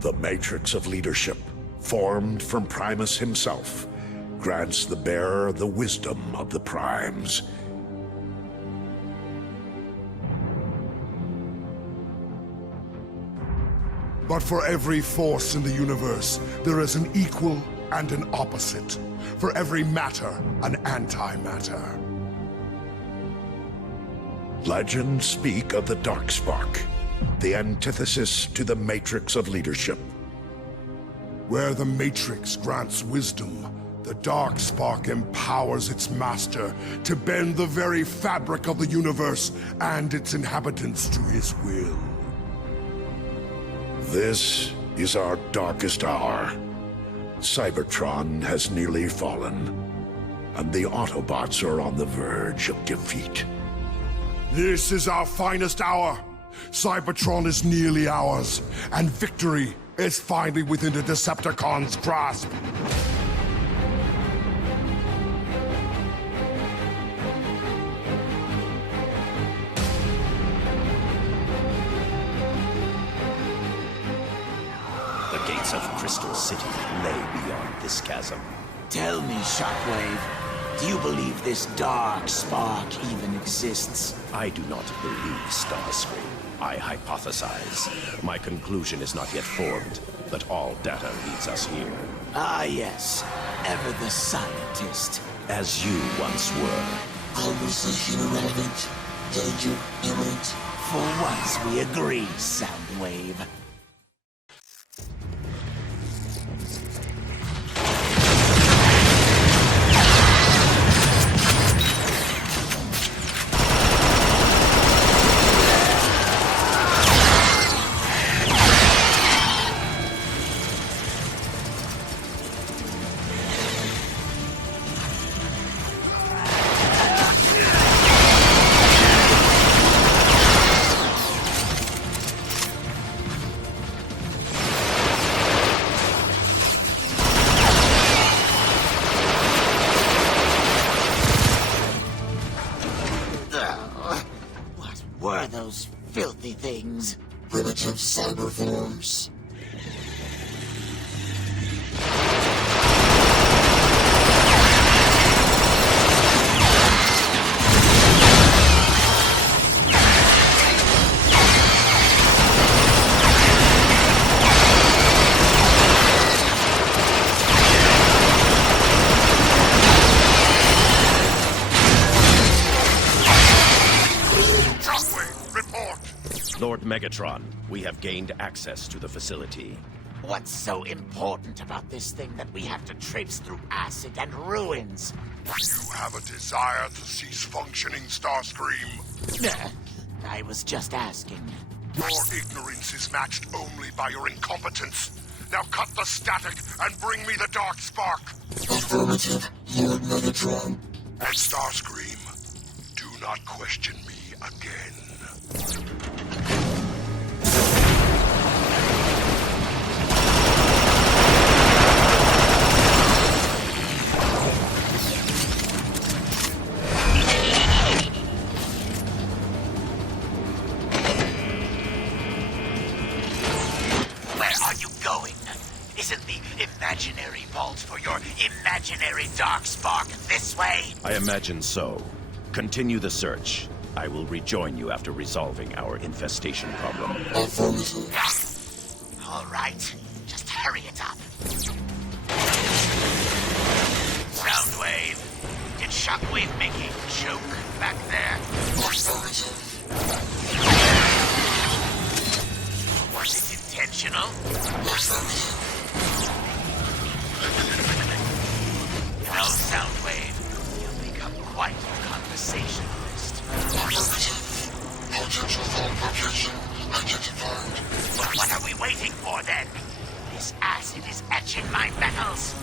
The Matrix of Leadership, formed from Primus himself, grants the bearer the wisdom of the Primes. But for every force in the universe, there is an equal and an opposite. For every matter, an antimatter. Legends speak of the Darkspark, the antithesis to the Matrix of Leadership. Where the Matrix grants wisdom, the Darkspark empowers its master to bend the very fabric of the universe and its inhabitants to his will. This is our darkest hour. Cybertron has nearly fallen, and the Autobots are on the verge of defeat. This is our finest hour. Cybertron is nearly ours, and victory is finally within the Decepticons' grasp. The gates of Crystal City lay beyond this chasm. Tell me, Shockwave, do you believe this dark spark even exists? I do not believe Starscream. I hypothesize. My conclusion is not yet formed, but all data leads us here. Ah, yes. Ever the scientist. As you once were. Conversation irrelevant. Danger imminent. For once we agree, Soundwave. What were those filthy things? Primitive cyber forms. Lord Megatron, we have gained access to the facility. What's so important about this thing that we have to traipse through acid and ruins? You have a desire to cease functioning, Starscream? I was just asking. Your ignorance is matched only by your incompetence. Now cut the static and bring me the Darkspark! Affirmative, Lord Megatron. And Starscream, do not question me again. Where are you going? Isn't the imaginary vault for your imaginary Darkspark this way? I imagine so. Continue the search. I will rejoin you after resolving our infestation problem. Affirmative. All right, just hurry it up. Soundwave, did Shockwave make a joke back there? Affirmative. Was it intentional? Affirmative. No, Soundwave, you've become quite a conversationalist. Affirmative. Potential thought location identified. What are we waiting for then? This acid is etching my metals.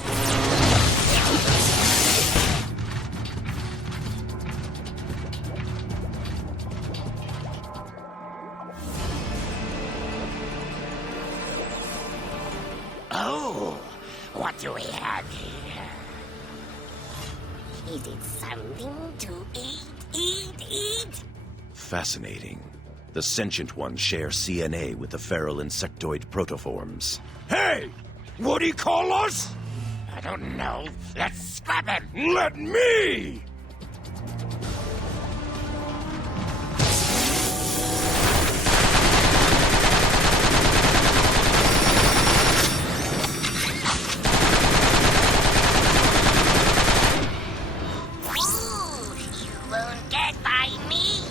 Oh, what do we have here? Is it something to eat? Fascinating. The sentient ones share CNA with the feral insectoid protoforms. Hey! What do you call us? I don't know. Let's scrap him! Let me! Ooh, you won't get by me.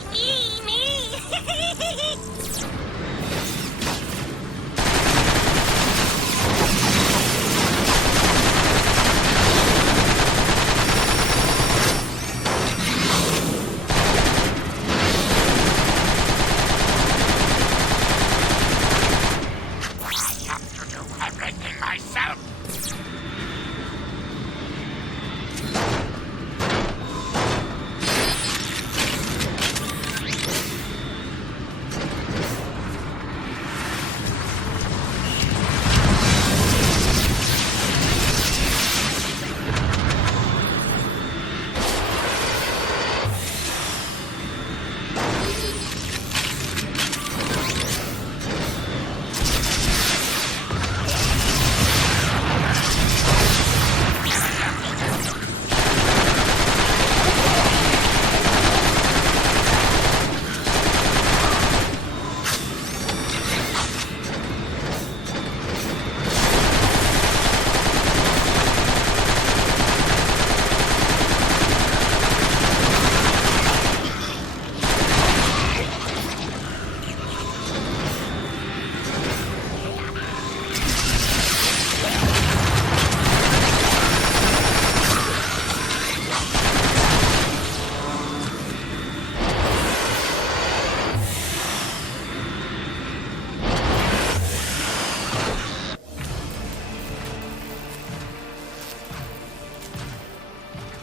I have to do everything myself!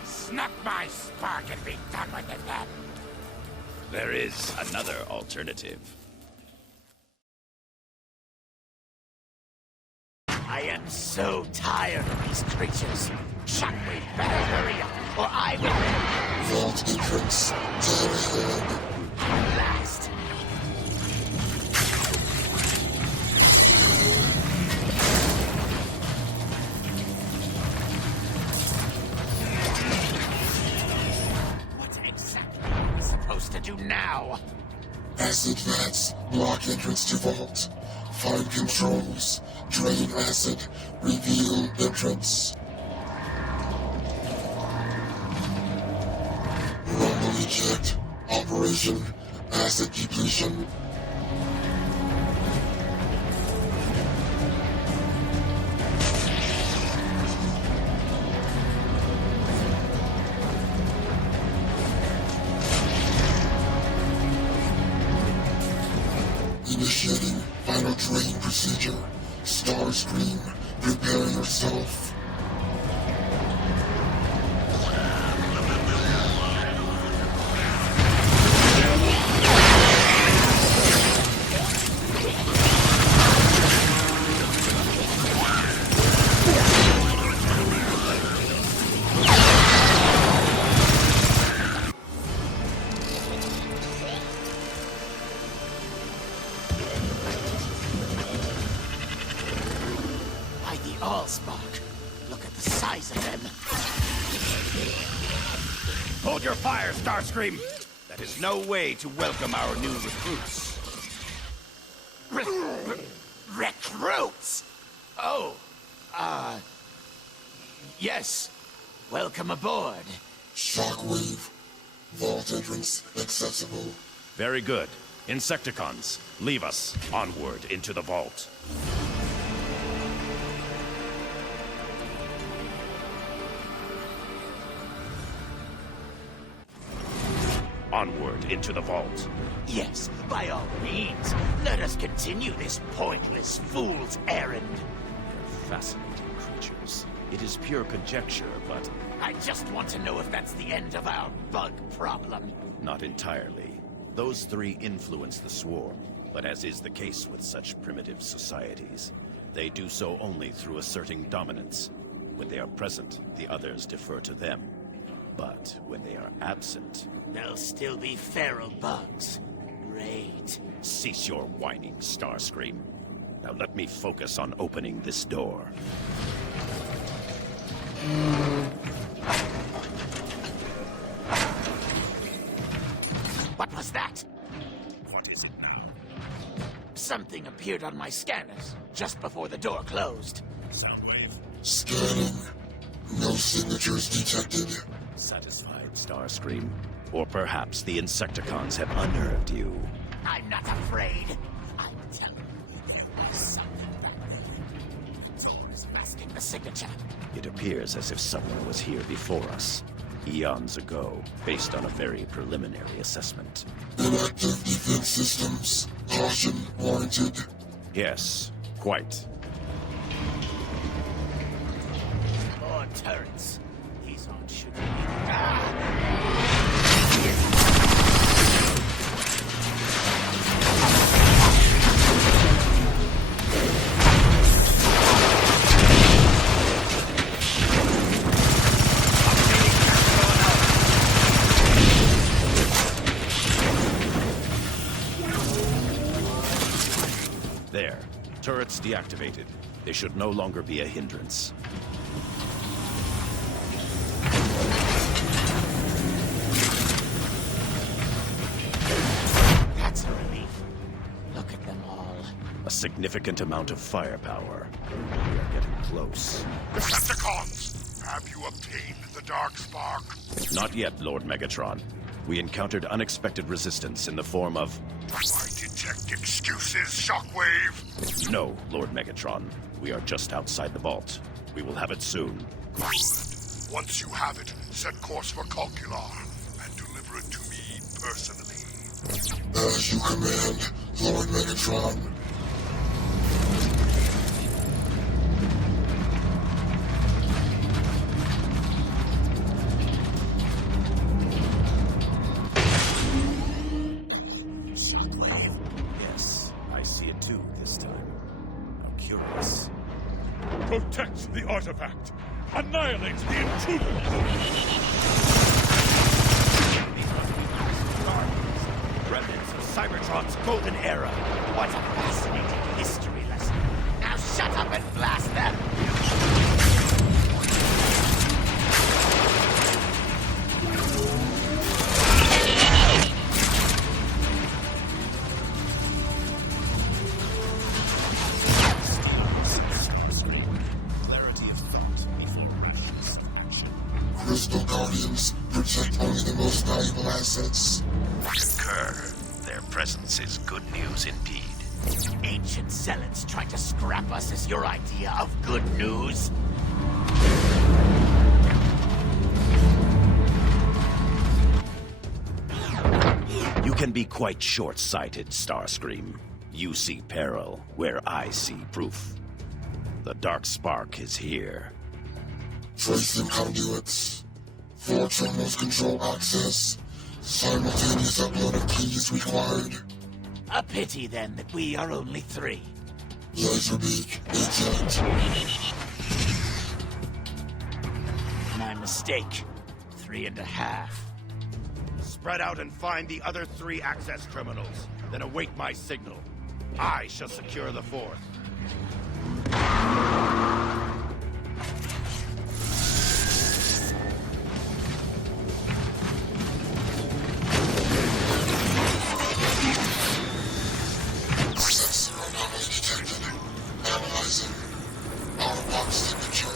Snuck my spark and be done with it then! There is another alternative. I am so tired of these creatures. Shockwave better hurry up, or I will... Vault entrance. Carry on. At last! What exactly are we supposed to do now? Acid vats. Block entrance to vault. Find controls. Drain acid. Reveal entrance. Rumble eject. Operation. Acid depletion. Initiating final drain procedure. Starscream, prepare yourself. By the Allspark. Look at the size of them. Hold your fire, Starscream! That is no way to welcome our new recruits. Recruits! Oh, yes. Welcome aboard. Shockwave. Vault entrance accessible. Very good. Insecticons, leave us. Onward into the vault. Onward into the vault. Yes, by all means. Let us continue this pointless fool's errand. They're fascinating creatures. It is pure conjecture, but I just want to know if that's the end of our bug problem. not entirely. Those three influence the swarm, but as is the case with such primitive societies, they do so only through asserting dominance. When they are present, the others defer to them. But when they are absent, There'll still be feral bugs. afraid. Cease your whining, Starscream. Now let me focus on opening this door. What was that? What is it now? Something appeared on my scanners just before the door closed. Soundwave. Scanning. No signatures detected. Satisfied, Starscream? Or perhaps the Insecticons have unnerved you. I'm not afraid. I'm telling you, there is something back there. The door is masking the signature. It appears as if someone was here before us, eons ago, based on a very preliminary assessment. Inactive defense systems. Caution warranted. Yes, quite. More turrets. These aren't shooting me. There. Turrets deactivated. They should no longer be a hindrance. That's a relief. Look at them all. A significant amount of firepower. We are getting close. Decepticons! Have you obtained the Dark Spark? Not yet, Lord Megatron. We encountered unexpected resistance in the form of... I detect excuses, Shockwave. No, Lord Megatron. We are just outside the vault. We will have it soon. Good. Once you have it, set course for Calcular and deliver it to me personally. As you command, Lord Megatron. Shockwave. Yes, I see it too this time. How curious. Protect the artifact! Annihilate the intruders! These must be Guardians, remnants of Cybertron's golden era. What a fascinating history lesson. Now shut up and blast them! Clarity of thought before rash action. Crystal Guardians protect only the most valuable assets. Concur. Their presence is good news indeed. Ancient zealots trying to scrap us is your idea of good news? You can be quite short-sighted, Starscream. You see peril where I see proof. The Dark Spark is here. Tracing conduits. 4 terminals control access. Simultaneous upload of keys required. A pity then that we are only 3. Laserbeak eject. My mistake. 3.5. Spread out and find the other 3 access terminals. Then await my signal. I shall secure the 4th. Sensor anomaly detected. Analyzing. Out-of-box signature.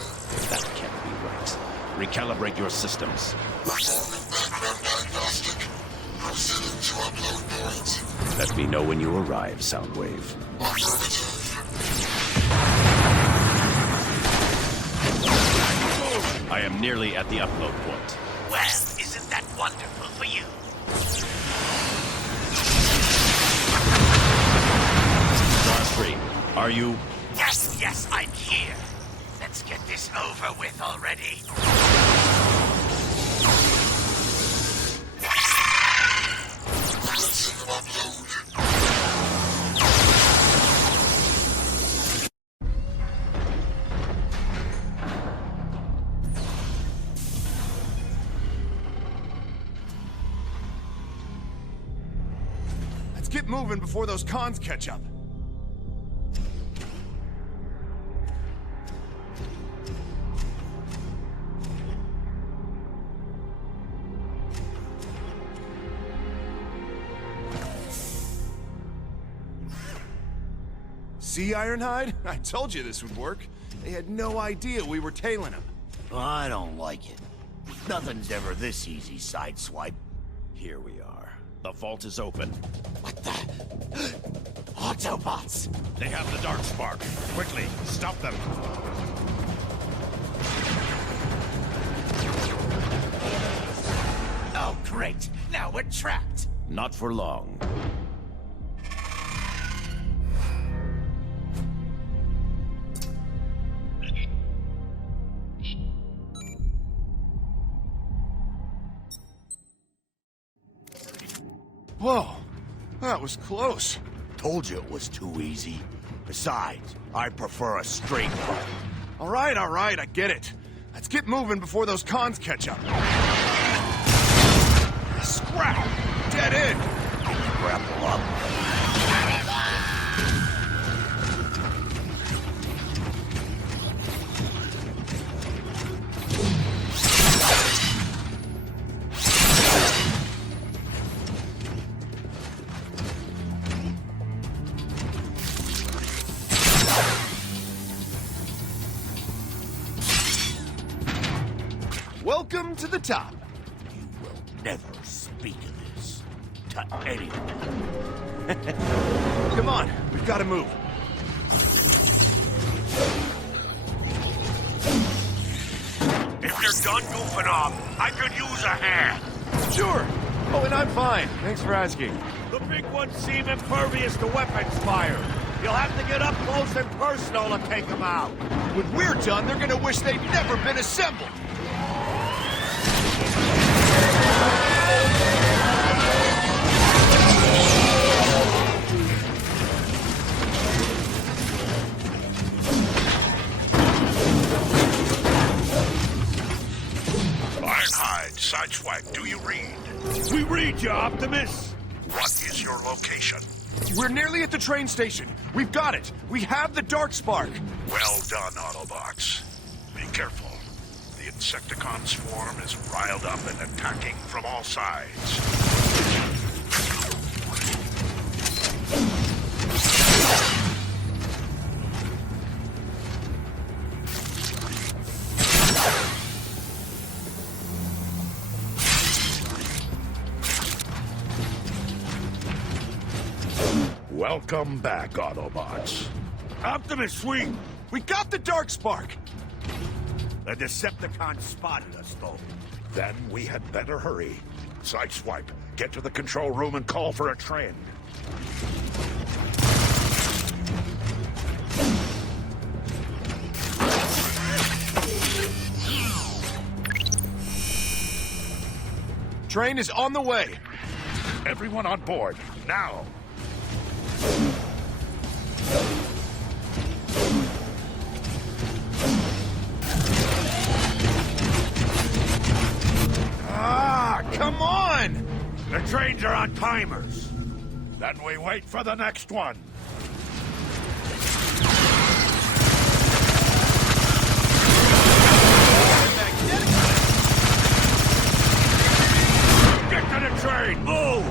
That can't be right. Recalibrate your systems. Performing background diagnostic. Proceeding to upload point. Let me know when you arrive, Soundwave. Affirmative. I am nearly at the upload point. Well, isn't that wonderful for you? Starscream, are you... Yes, I'm here. Let's get this over with already. Commencing upload. Let's get get moving before those cons catch up. See, Ironhide? I told you this would work. They had no idea we were tailing them. I don't like it. Nothing's ever this easy, Sideswipe. Here we are. The vault is open. What the? Autobots! They have the dark spark. Quickly, stop them. Oh, great. Now we're trapped. Not for long. Whoa, that was close. Told you it was too easy. Besides, I prefer a straight fight. All right, I get it. Let's get moving before those cons catch up. Scrap! Dead end! Grapple up. Welcome to the top. You will never speak of this to anyone. Come on, we've got to move. If you're done goofing off, I could use a hand. Sure. Oh, and I'm fine. Thanks for asking. The big ones seem impervious to weapons fire. You'll have to get up close and personal to take them out. When we're done, they're gonna wish they'd never been assembled. Ironhide, Sideswipe, do you read? We read you, Optimus. What is your location? We're nearly at the train station. We've got it. We have the dark spark. Well done, Autobots. Be careful. The Insecticon swarm is riled up and attacking from all sides. Welcome back, Autobots. Optimus, swing. We got the dark spark. The Decepticons spotted us, though. Then we had better hurry. Sideswipe, get to the control room and call for a train. Train is on the way. Everyone on board, now. Ah, come on! The trains are on timers. Then we wait for the next one. Get to the train, move!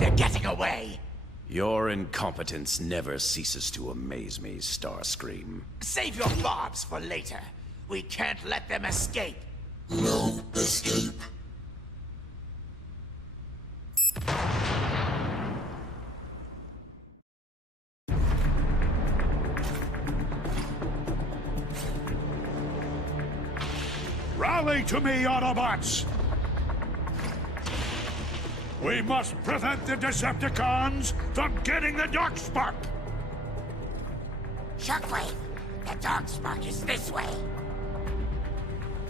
They're getting away. Your incompetence never ceases to amaze me, Starscream. Save your barbs for later. We can't let them escape. No escape. Rally to me, Autobots! We must prevent the Decepticons from getting the Dark Spark! Shockwave, the dark spark is this way.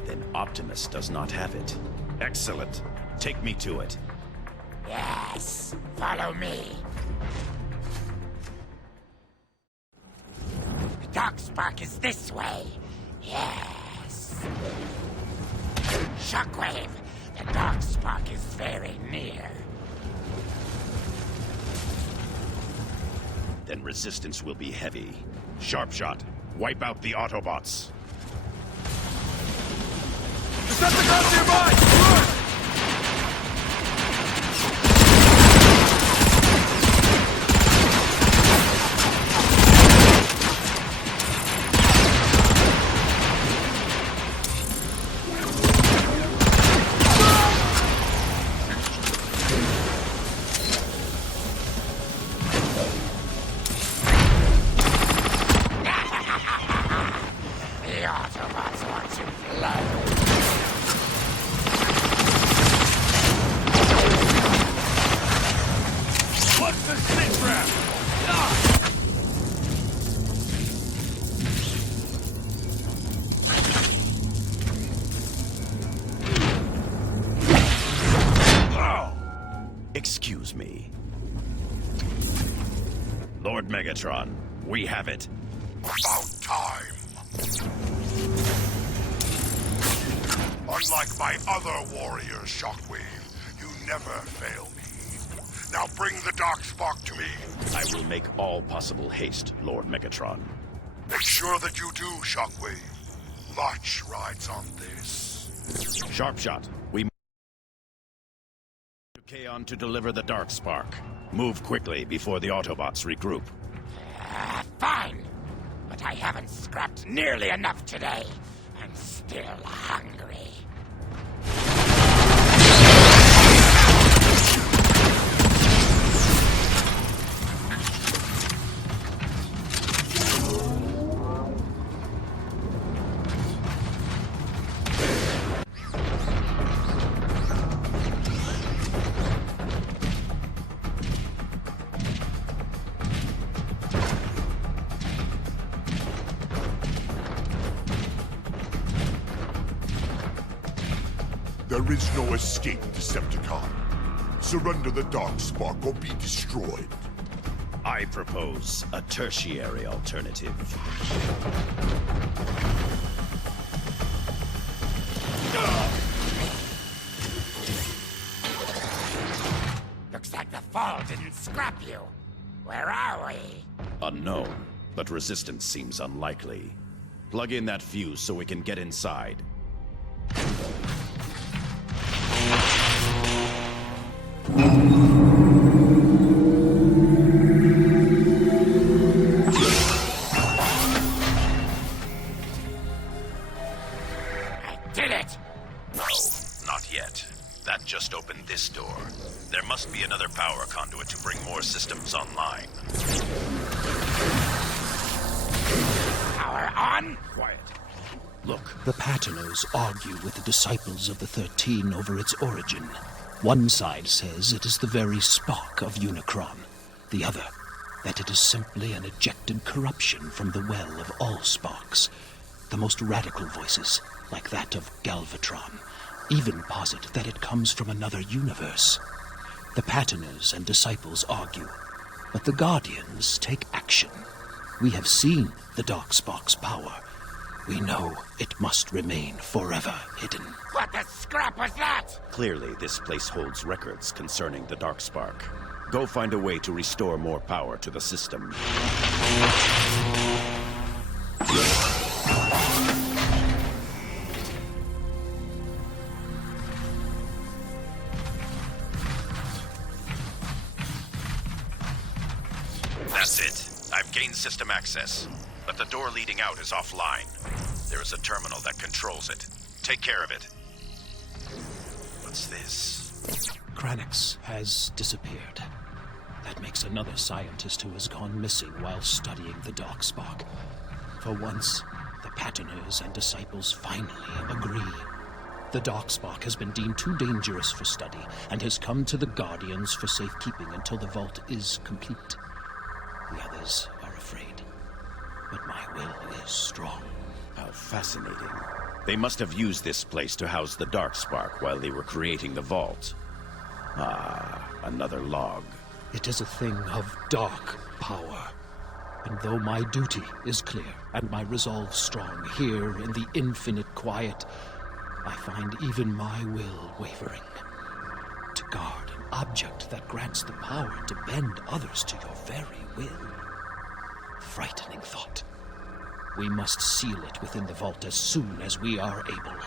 Then Optimus does not have it. Excellent. Take me to it. Yes, follow me. Darkspark is this way. Yes. Shockwave, the Darkspark is very near. Then resistance will be heavy. Sharpshot, wipe out the Autobots. Decepticons nearby! The Autobots want to play. What's the sit trap? Excuse me. Lord Megatron, we have it. About time. Unlike my other warriors, Shockwave, you never fail me. Now bring the Darkspark to me. I will make all possible haste, Lord Megatron. Make sure that you do, Shockwave. Much rides on this. Sharpshot, we to Kaon to deliver the Darkspark. Move quickly before the Autobots regroup. Fine. But I haven't scrapped nearly enough today. I'm still hungry. There is no escape, Decepticon. Surrender the Darkspark or be destroyed. I propose a tertiary alternative. Looks like the fall didn't scrap you. Where are we? Unknown, but resistance seems unlikely. Plug in that fuse so we can get inside. I did it! No, not yet. That just opened this door. There must be another power conduit to bring more systems online. Power on? Quiet. Look, The Patterners argue with the disciples of the 13 over its origin. One side says it is the very spark of Unicron. The other, that it is simply an ejected corruption from the well of all sparks. The most radical voices, like that of Galvatron, even posit that it comes from another universe. The Patterners and disciples argue, but the Guardians take action. We have seen the Darkspark's power. We know it must remain forever hidden. What the scrap was that? clearly this place holds records concerning the Darkspark. Go find a way to restore more power to the system. That's it. I've gained system access, but the door leading out is offline. There is a terminal that controls it. Take care of it. What's this? Kranix has disappeared. That makes another scientist who has gone missing while studying the Darkspark. For once, the Patterners and disciples finally agree. The Darkspark has been deemed too dangerous for study and has come to the Guardians for safekeeping until the vault is complete. The others are afraid, but my will is strong. How fascinating. They must have used this place to house the Darkspark while they were creating the vault. Ah, another log. It is a thing of dark power. And though my duty is clear and my resolve strong, here in the infinite quiet, I find even my will wavering. To guard an object that grants the power to bend others to your very will. Frightening thought. We must seal it within the vault as soon as we are able.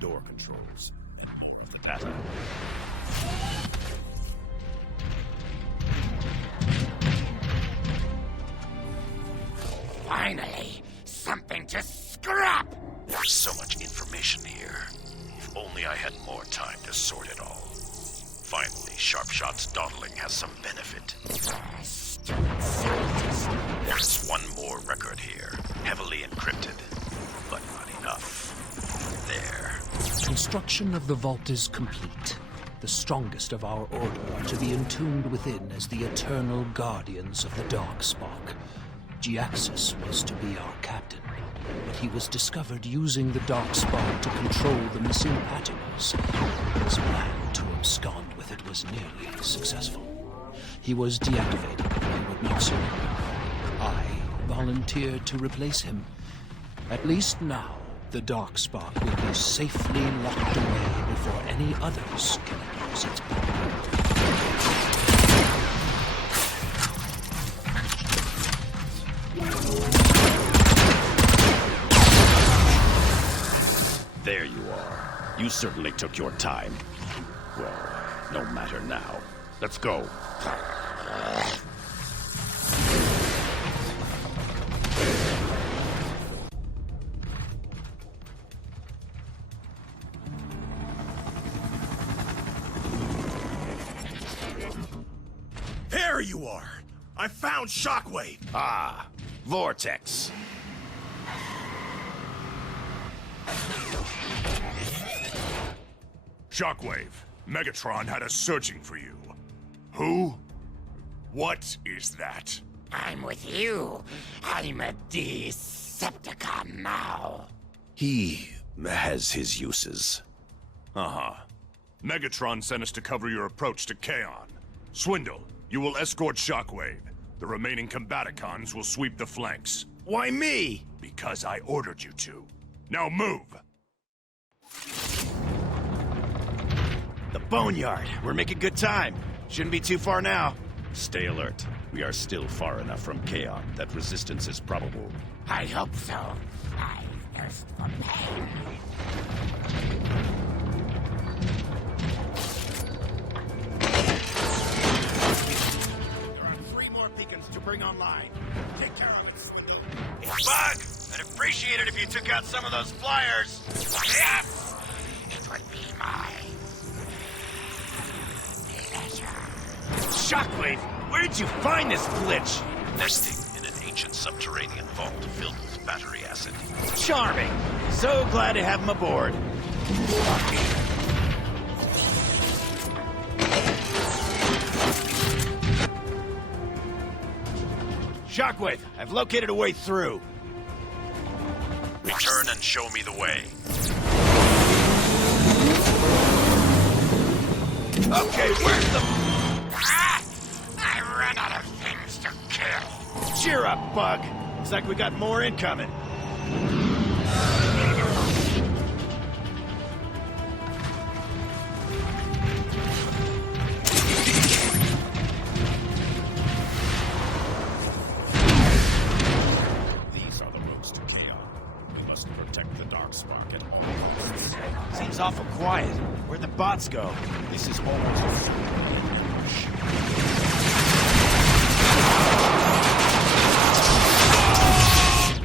Door controls and more of the data. Finally, something to scrap! There's so much information here. If only I had more time to sort it all. Finally, Sharpshot's dawdling has some benefit. Stupid scientist. There's one more record here, heavily encrypted, but not enough. There. Construction of the vault is complete. The strongest of our order are to be entombed within as the eternal guardians of the Darkspark. Giaxus was to be our captain, but he was discovered using the Darkspark to control the missing patterns. His plan to abscond with it was nearly successful. He was deactivated, but he would not surrender. I volunteered to replace him. At least now, the Darkspark will be safely locked away before any others can use its power. There you are. You certainly took your time. Well, no matter now. Let's go. There you are! I found Shockwave! Ah, Vortex. Shockwave, Megatron had us searching for you. Who? What is that? I'm with you. I'm a Decepticon now. He has his uses. Uh-huh. Megatron sent us to cover your approach to Kaon. Swindle, you will escort Shockwave. The remaining Combaticons will sweep the flanks. Why me? Because I ordered you to. Now move! The Boneyard. We're making good time. Shouldn't be too far now. Stay alert. We are still far enough from Kaon that resistance is probable. I hope so. I thirst for pain. There are 3 more beacons to bring online. Take care of it, Swindle. Bug! I'd appreciate it if you took out some of those flyers. Yes! It would be my pleasure. Shockwave! Where did you find this glitch? Nesting in an ancient subterranean vault filled with battery acid. Charming. So glad to have him aboard. Shockwave, I've located a way through. Return and show me the way. Okay, where's the... Ah! I ran out of things to kill. Cheer up, Bug. Looks like we got more incoming. These are the roads to Kaon. We must protect the Darkspark at all costs. Seems awful quiet. Where'd the bots go? This is all too soon.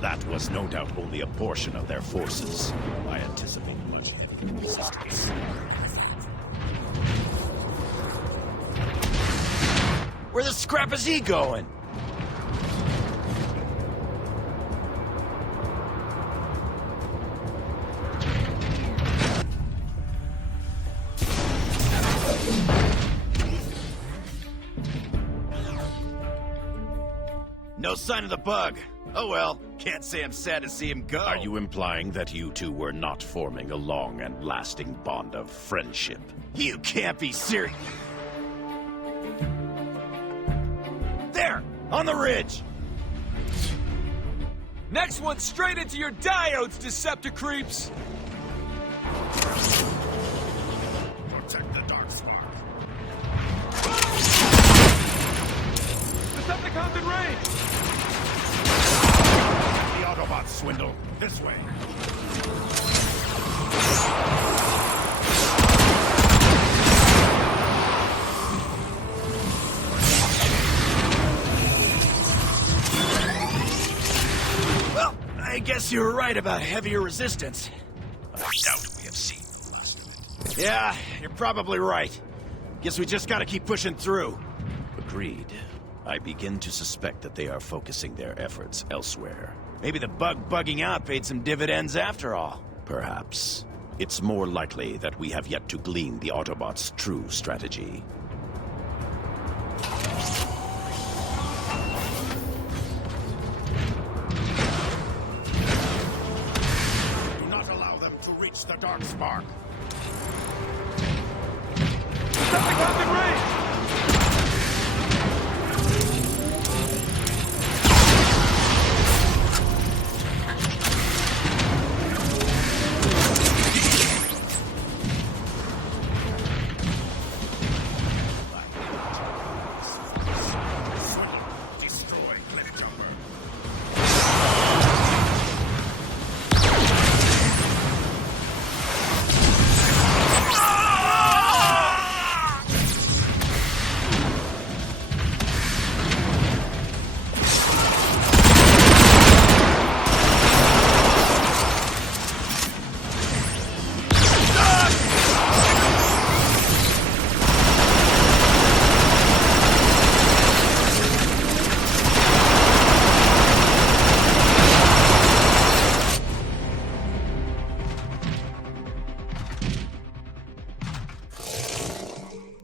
That was no doubt only a portion of their forces. I anticipate much heavy resistance. Where the scrap is he going? No sign of the bug. Oh well, can't say I'm sad to see him go. Are you implying that you two were not forming a long and lasting bond of friendship? You can't be serious. There! On the ridge! Next one straight into your diodes, Decepticreeps! Protect the Darkspark. Decepticons in range! The Autobots swindle. This way. Well, I guess you were right about heavier resistance. I doubt we have seen the last of it. Yeah, you're probably right. Guess we just gotta keep pushing through. Agreed. I begin to suspect that they are focusing their efforts elsewhere. Maybe the bug bugging out paid some dividends after all. Perhaps. It's more likely that we have yet to glean the Autobots' true strategy. Do not allow them to reach the Darkspark. Decepticons in range! Destroy nitaZera.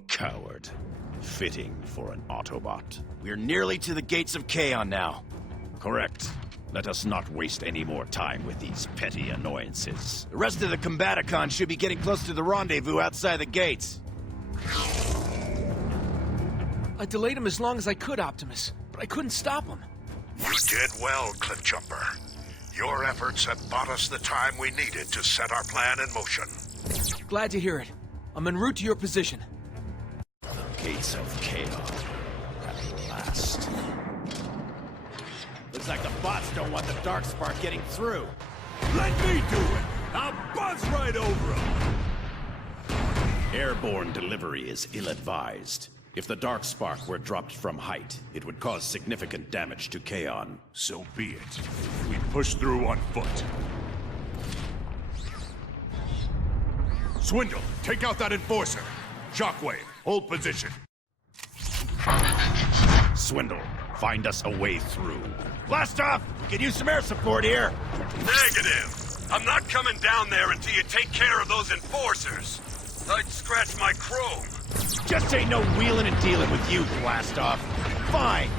Coward. Fitting for an Autobot. We're nearly to the gates of Kaon now. Correct. Let us not waste any more time with these petty annoyances. The rest of the Combaticons should be getting close to the rendezvous outside the gates. I delayed him as long as I could, Optimus, but I couldn't stop him. You did well, Cliffjumper. Your efforts have bought us the time we needed to set our plan in motion. Glad to hear it. I'm en route to your position. Gates of Kaon. At last. Looks like the bots don't want the Darkspark getting through. Let me do it! I'll buzz right over him! Airborne delivery is ill-advised. If the Darkspark were dropped from height, it would cause significant damage to Kaon. So be it. We push through on foot. Swindle, take out that enforcer. Shockwave, hold position. Swindle, find us a way through. Blast off! We could use some air support here. Negative. I'm not coming down there until you take care of those enforcers. I'd scratch my chrome. Just ain't no wheeling and dealing with you, Blast off. Fine.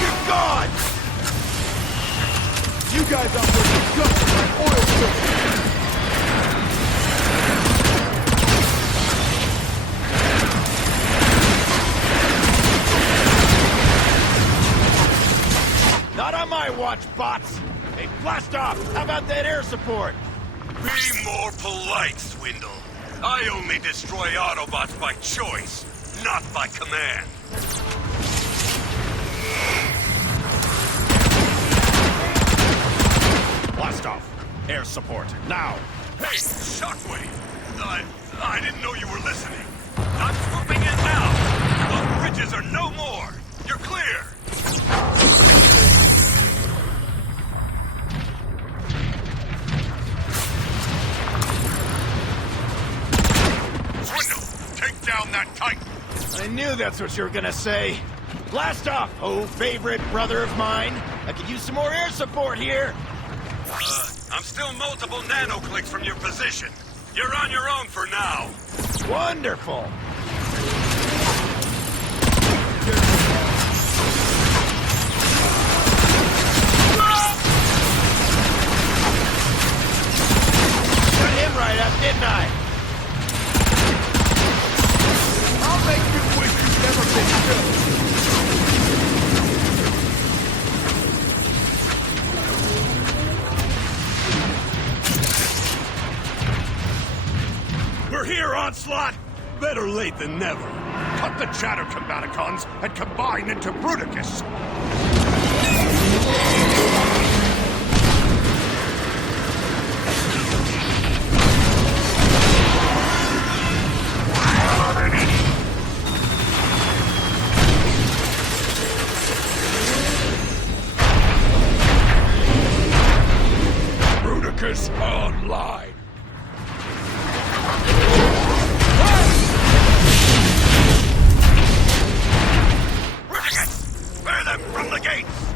You're gone! You guys operate guts like oil spills. Not on my watch, bots! Hey, blast off! How about that air support? Be more polite, Swindle. I only destroy Autobots by choice, not by command. Blast off. Air support, now. Hey, Shockwave! I didn't know you were listening. I'm swooping in now. Those bridges are no more. You're clear. Swindle, take down that Titan. I knew that's what you were gonna say. Blast off, oh favorite brother of mine. I could use some more air support here. I'm still multiple nanoclicks from your position. You're on your own for now. Wonderful. onslaught? Better late than never. Cut the chatter, Combaticons, and combine into Bruticus! Bruticus online. Bear them from the gates!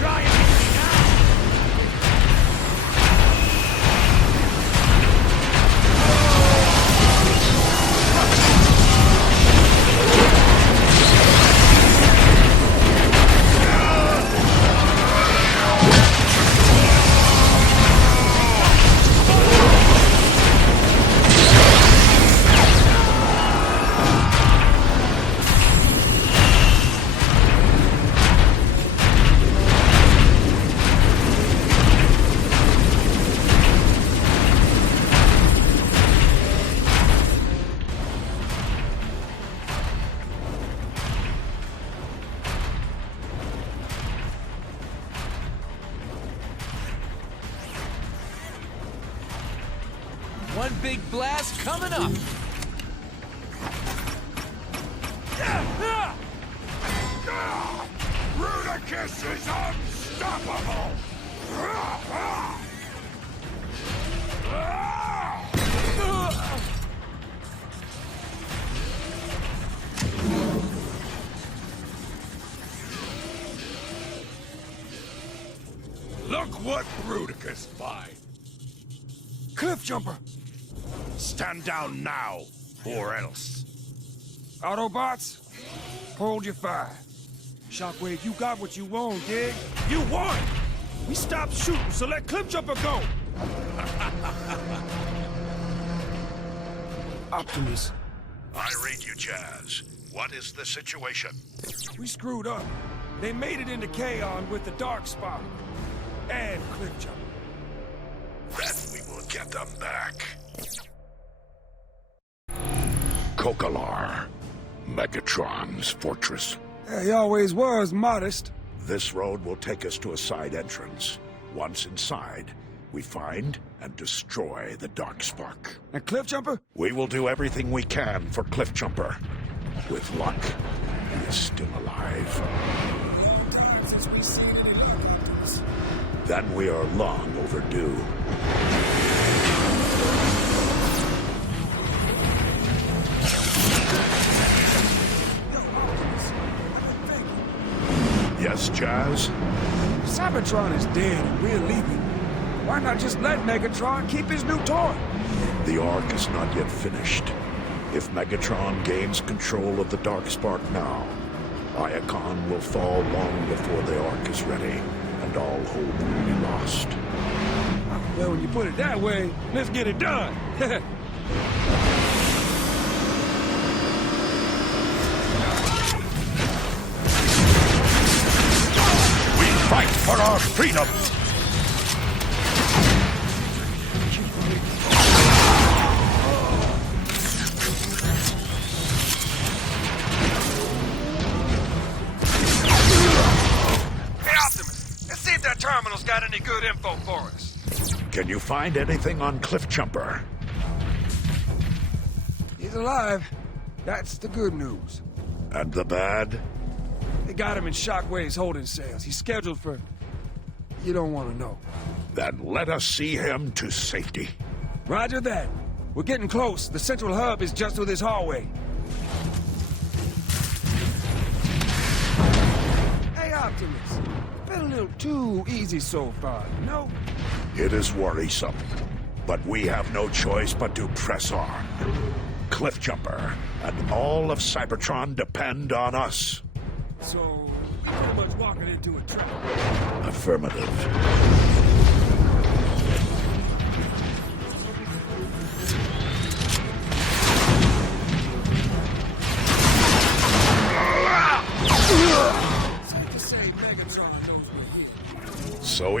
Try and hit me now! One big blast coming up. Bruticus is unstoppable! Look what Bruticus finds. Cliff jumper! Stand down now, or else. Autobots, hold your fire. Shockwave, you got what you want, dig? You won! We stopped shooting, so let Cliffjumper go! Optimus, I read you, Jazz. What is the situation? we screwed up. They made it into Kaon with the Darkspark. And Cliff jumper. Then we will get them back. Kokalar, Megatron's fortress. He always was modest. This road will take us to a side entrance. Once inside, we find and destroy the Darkspark. And Cliff jumper? We will do everything we can for Cliffjumper. With luck, he is still alive. Then we are long overdue. Yes, Jazz? Cybertron is dead and we're leaving. Why not just let Megatron keep his new toy? The arc is not yet finished. If Megatron gains control of the Darkspark now, Iacon will fall long before the arc is ready, and all hope will be lost. Well, when you put it that way, let's get it done. We fight for our freedom! Hey, Optimus, let's see if that terminal's got any good info for us. Can you find anything on Cliffjumper? He's alive. That's the good news. And the bad? They got him in Shockwave's holding cells. He's scheduled for... You don't want to know. Then let us see him to safety. Roger that. We're getting close. The central hub is just through this hallway. Hey, Optimus. Been a little too easy so far, you know? It is worrisome, but we have no choice but to press on. Cliffjumper and all of Cybertron depend on us. So, we pretty much walking into a trap. Affirmative. Safe to say Megatron knows we're here.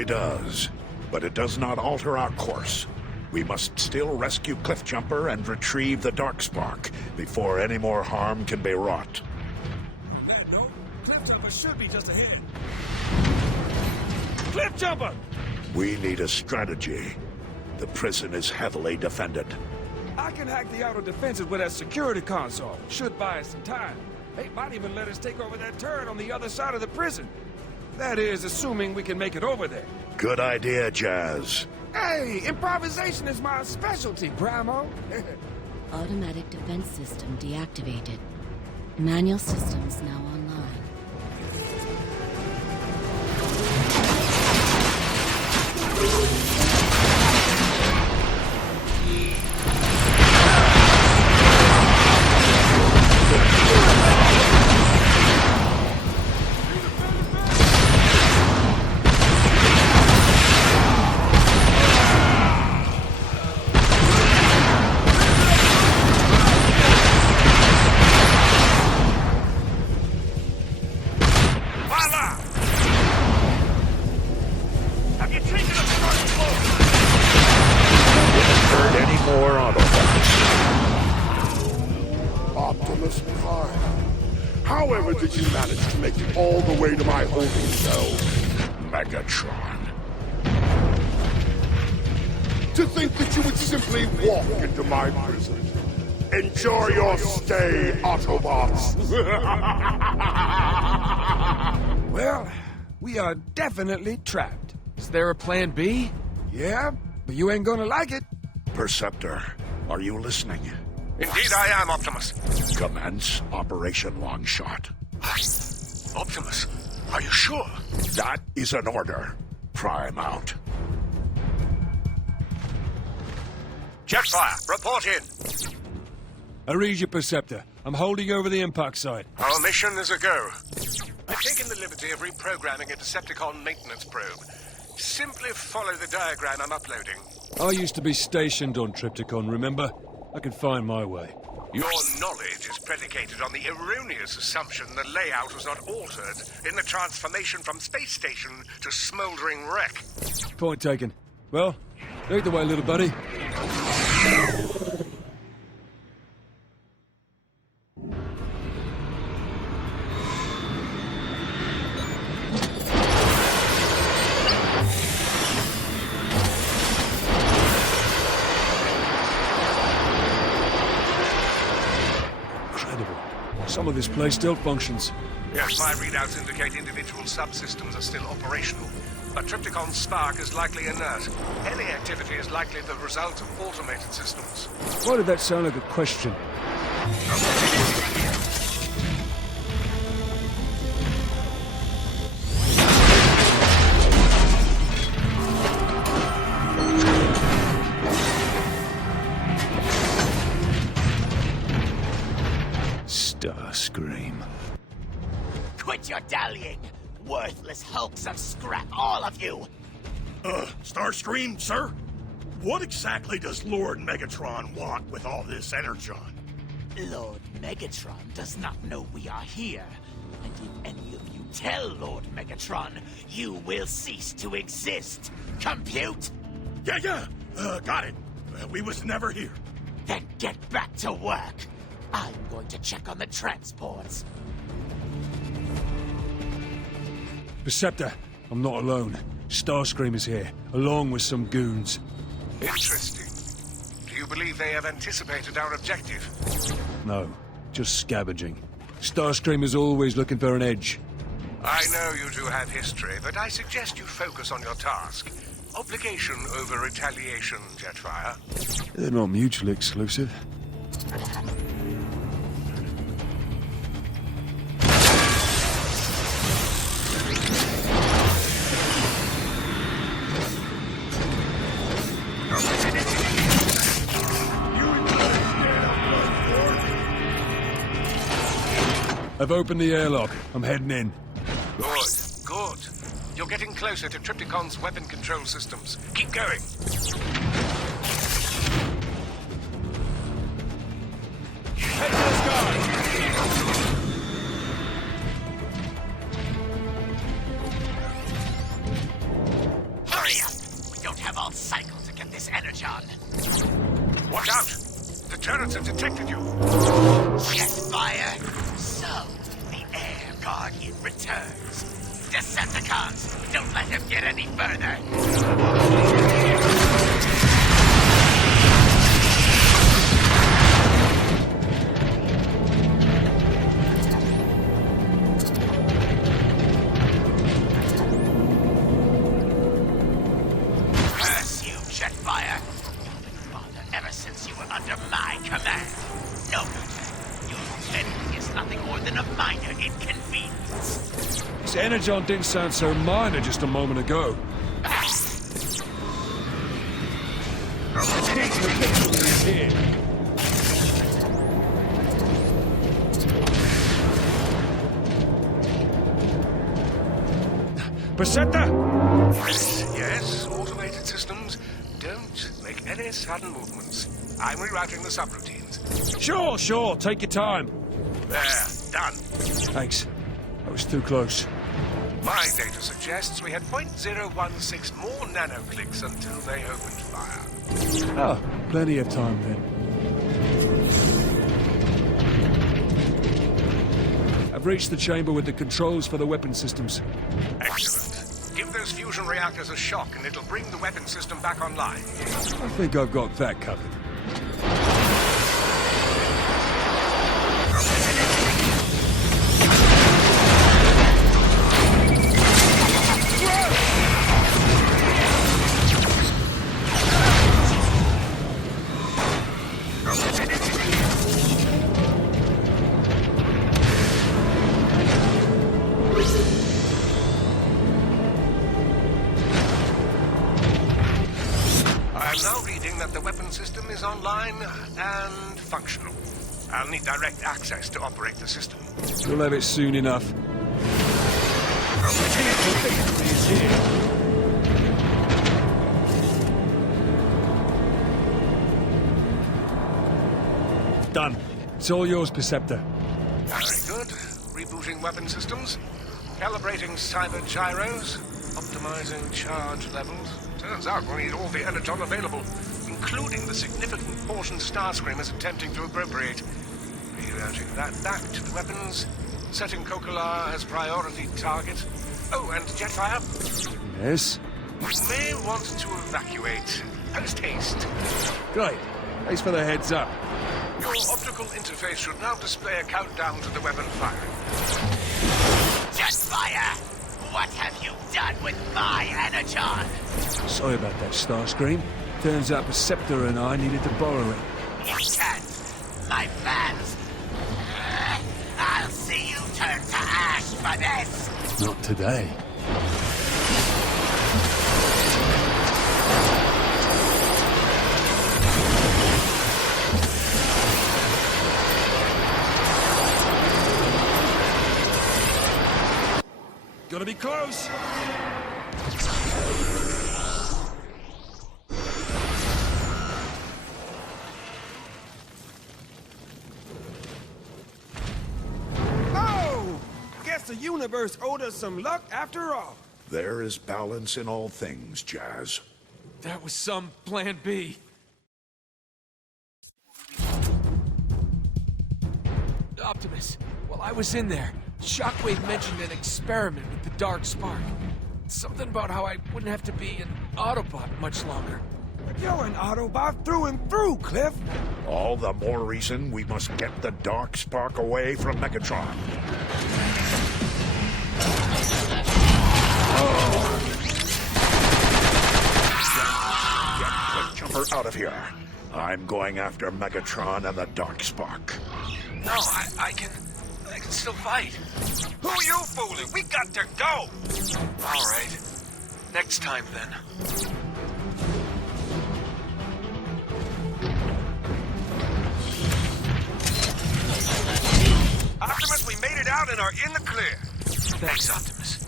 he does. But it does not alter our course. We must still rescue Cliffjumper and retrieve the Darkspark before any more harm can be wrought. No, Cliffjumper should be just ahead. Cliffjumper! We need a strategy. The prison is heavily defended. I can hack the outer defenses with that security console. Should buy us some time. They might even let us take over that turret on the other side of the prison. That is, assuming we can make it over there. Good idea, Jazz. Hey, improvisation is my specialty, Primo. Automatic defense system deactivated. Manual systems now online. Optimus Prime. However did you manage to make it all the way to my holding cell? Megatron. To think that you would simply walk into my prison. Enjoy your stay, Autobots. Well, we are definitely trapped. Is there a plan B? Yeah, but you ain't gonna like it. Perceptor, are you listening? Indeed I am, Optimus. Commence Operation Longshot. Optimus, are you sure? That is an order. Prime out. Jetfire, report in. I read you, Perceptor. I'm holding over the impact site. Our mission is a go. I've taken the liberty of reprogramming a Decepticon maintenance probe. Simply follow the diagram I'm uploading. I used to be stationed on Tripticon, remember? I can find my way. Your knowledge is predicated on the erroneous assumption the layout was not altered in the transformation from space station to smoldering wreck. Point taken. Well, lead the way, little buddy. Some of this place still functions. Yes, my readouts indicate individual subsystems are still operational. But Tripticon's spark is likely inert. Any activity is likely the result of automated systems. Why did that sound like a question? Starscream. Quit your dallying! Worthless hulks of scrap, all of you! Starscream, sir? What exactly does Lord Megatron want with all this energon? Lord Megatron does not know we are here. And if any of you tell Lord Megatron, you will cease to exist. Compute? Yeah, got it. We was never here. Then get back to work. I'm going to check on the transports. Perceptor, I'm not alone. Starscream is here, along with some goons. Interesting. Do you believe they have anticipated our objective? No, just scavenging. Starscream is always looking for an edge. I know you two have history, but I suggest you focus on your task. Obligation over retaliation, Jetfire. They're not mutually exclusive. I've opened the airlock. I'm heading in. Good. You're getting closer to Tripticon's weapon control systems. Keep going. Head for the sky! Watch out! The turrets have detected you! Jetfire! So, the Air Guardian returns. Decepticons, don't let him get any further! Curse you, Jetfire! You've been father ever since you were under my command. No matter. Your offending is nothing more than a minor inconvenience. This energon didn't sound so minor just a moment ago. Here. Perceptor? Yes, automated systems. Don't make any sudden movements. I'm rerouting the subroutines. Sure. Take your time. There, done. Thanks. I was too close. My data suggests we had 0.016 more nanoclicks until they opened fire. Ah, plenty of time then. I've reached the chamber with the controls for the weapon systems. Excellent. Give those fusion reactors a shock and it'll bring the weapon system back online. I think I've got that covered. I'm now reading that the weapon system is online and functional. I'll need direct access to operate the system. You'll have it soon enough. Done. It's all yours, Perceptor. Very good. Rebooting weapon systems, calibrating cyber gyros, optimizing charge levels. Turns out we'll need all the energon available, including the significant portion Starscream is attempting to appropriate. Rerouting that back to the weapons, setting Kokolar as priority target. Oh, and Jetfire? Yes? You may want to evacuate. Post-haste. Great. Thanks for the heads up. Your optical interface should now display a countdown to the weapon firing. Jetfire! What have you done with my energon? Sorry about that, Starscream. Turns out Perceptor and I needed to borrow it. You can't. My fans. I'll see you turn to ash for this. Not today. Gotta be close. Oh! Guess the universe owed us some luck after all. There is balance in all things, Jazz. That was some plan B. Optimus, while I was in there, Shockwave mentioned an experiment with the Dark Spark. Something about how I wouldn't have to be an Autobot much longer. But you're an Autobot through and through, Cliff. All the more reason we must get the Dark Spark away from Megatron. Get Jumper out of here. I'm going after Megatron and the Dark Spark. No, I can still fight. Who you fooling? We got to go. All right. Next time, then. Optimus, we made it out and are in the clear. Thanks, Optimus.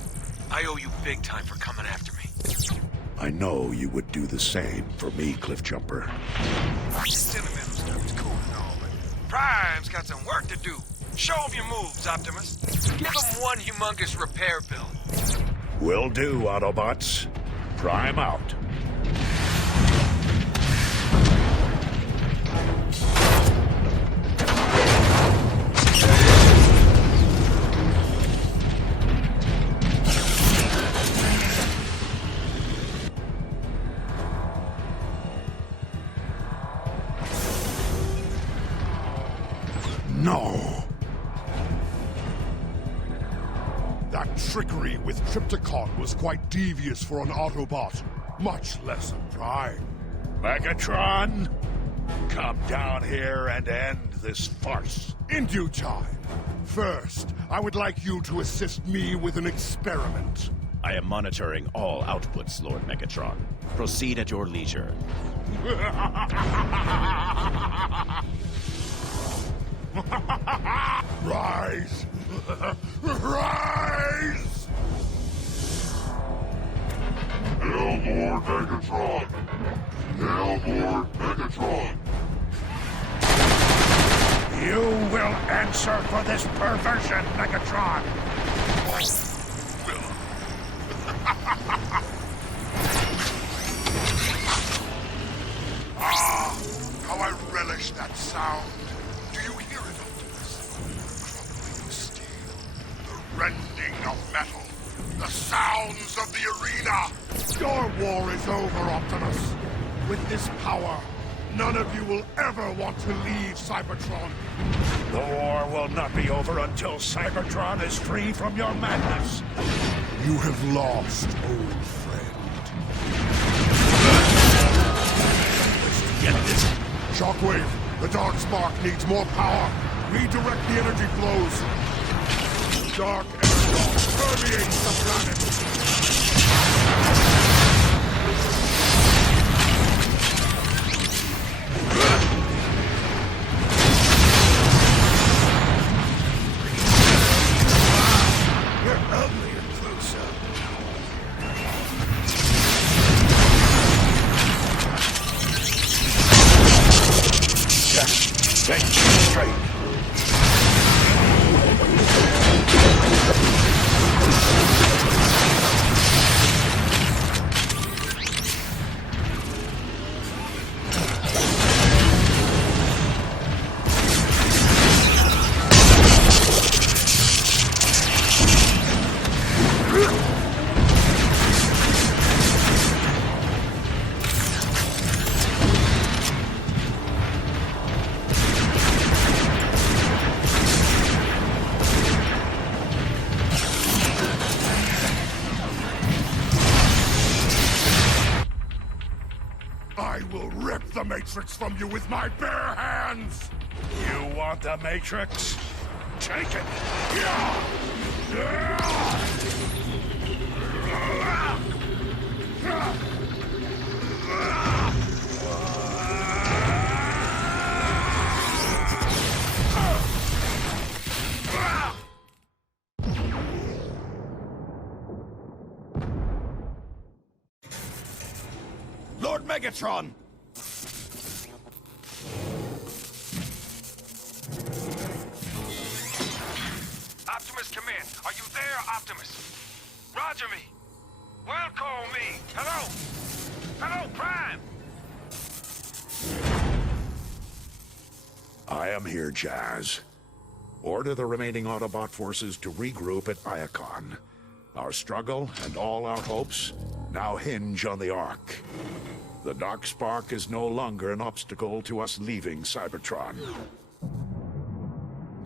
I owe you big time for coming after me. I know you would do the same for me, Cliffjumper. Sentimental stuff is cool and all, but Prime's got some work to do. Show him your moves, Optimus. Give him one humongous repair bill. Will do, Autobots. Prime out. No. That trickery with Trypticon was quite devious for an Autobot, much less a Prime. Megatron, come down here and end this farce. In due time. First, I would like you to assist me with an experiment. I am monitoring all outputs, Lord Megatron. Proceed at your leisure. Rise! Rise! Hail Lord Megatron! Hail Lord Megatron! You will answer for this perversion, Megatron! Ah, how I relish that sound. Do you hear it, Optimus? The crumbling of steel, the rending of metal, the sounds of the arena. Your war is over, Optimus. With this power, none of you will ever want to leave Cybertron. The war will not be over until Cybertron is free from your madness. You have lost, old friend. Get this. Shockwave, the Dark Spark needs more power. Redirect the energy flows. Dark energy permeates the planet. You're ugly and closer. Think straight. I will rip the Matrix from you with my bare hands! You want the Matrix? Take it! Lord Megatron! Optimus, come in. Are you there, Optimus? Roger me. Well, call me. Hello? Hello, Prime? I am here, Jazz. Order the remaining Autobot forces to regroup at Iacon. Our struggle and all our hopes now hinge on the Ark. The Dark Spark is no longer an obstacle to us leaving Cybertron.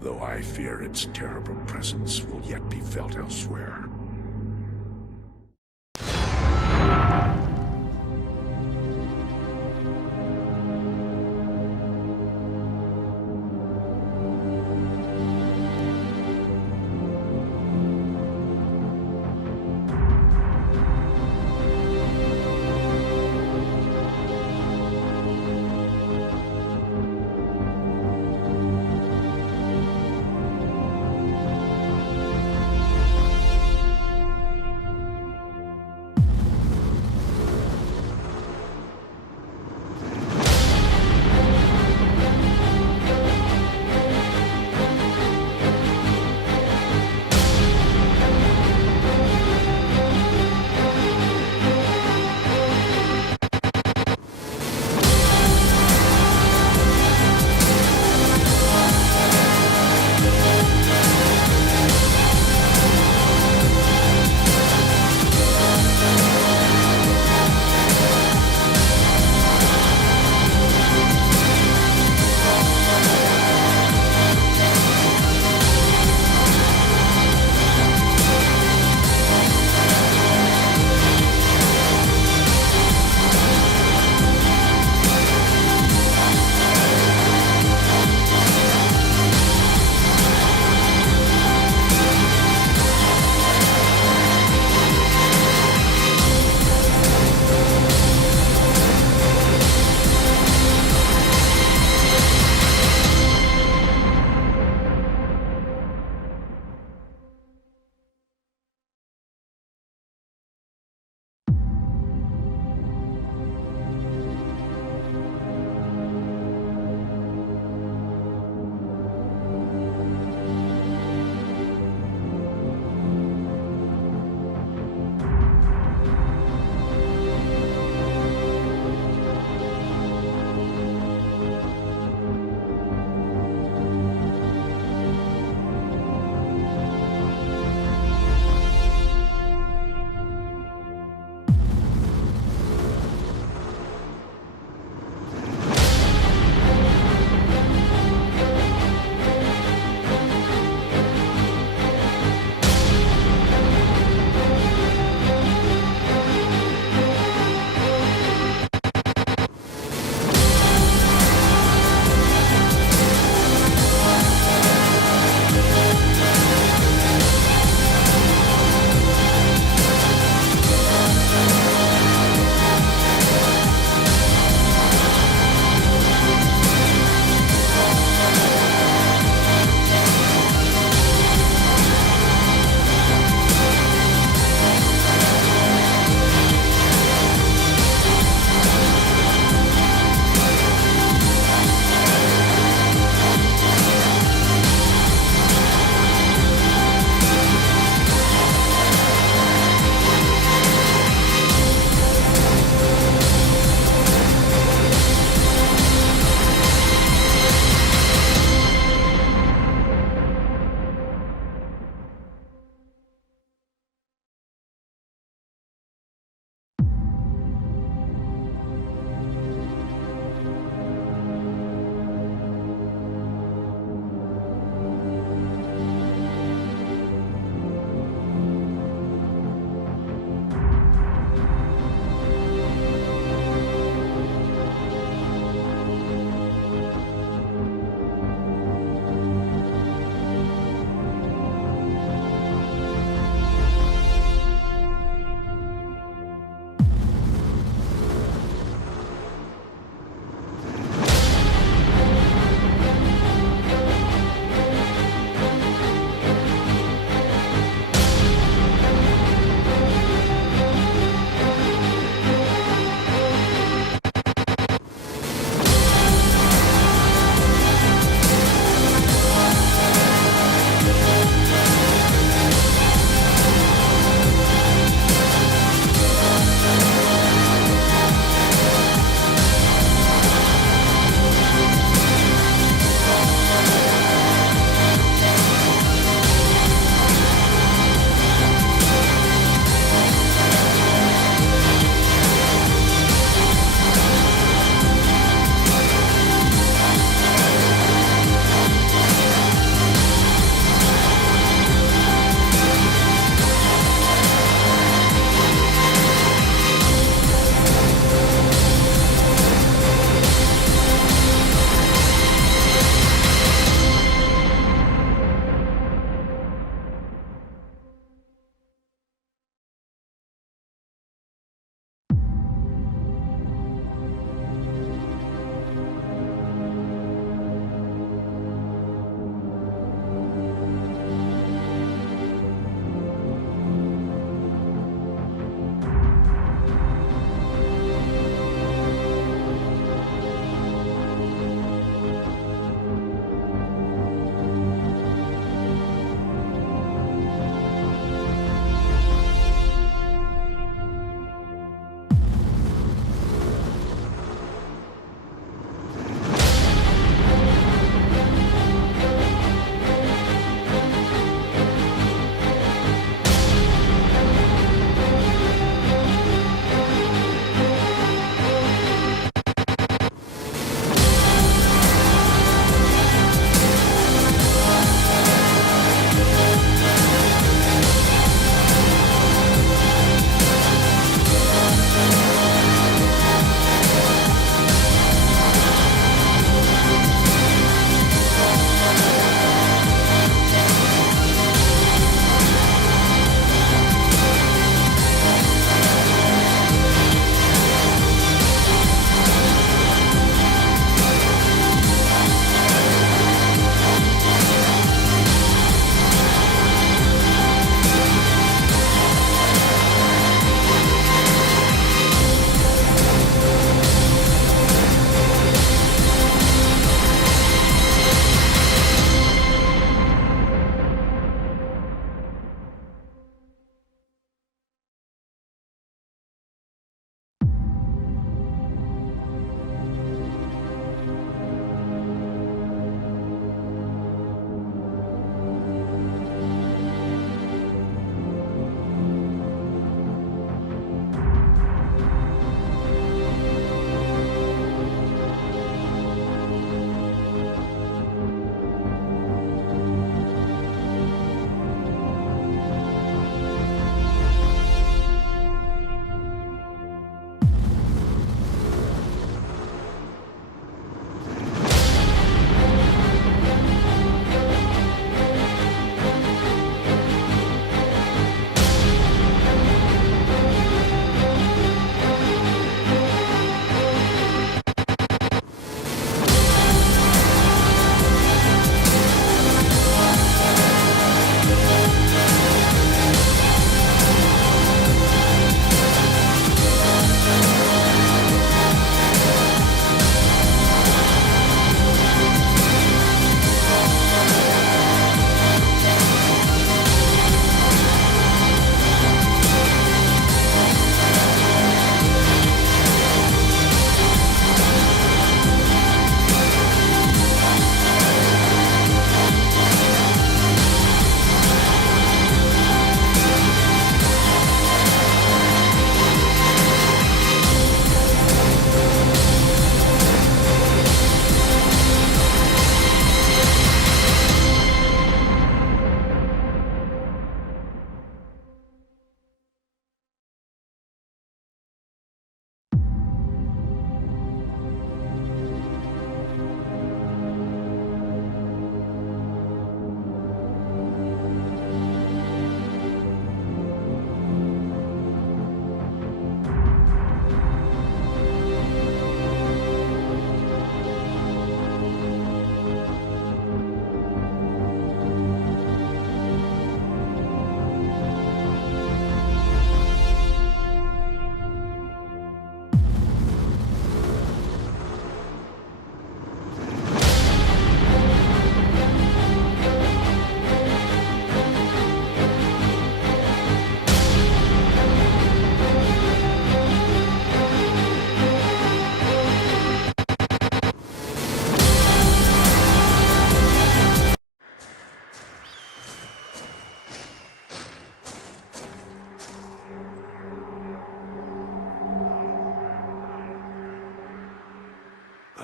Though I fear its terrible presence will yet be felt elsewhere.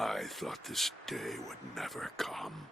I thought this day would never come.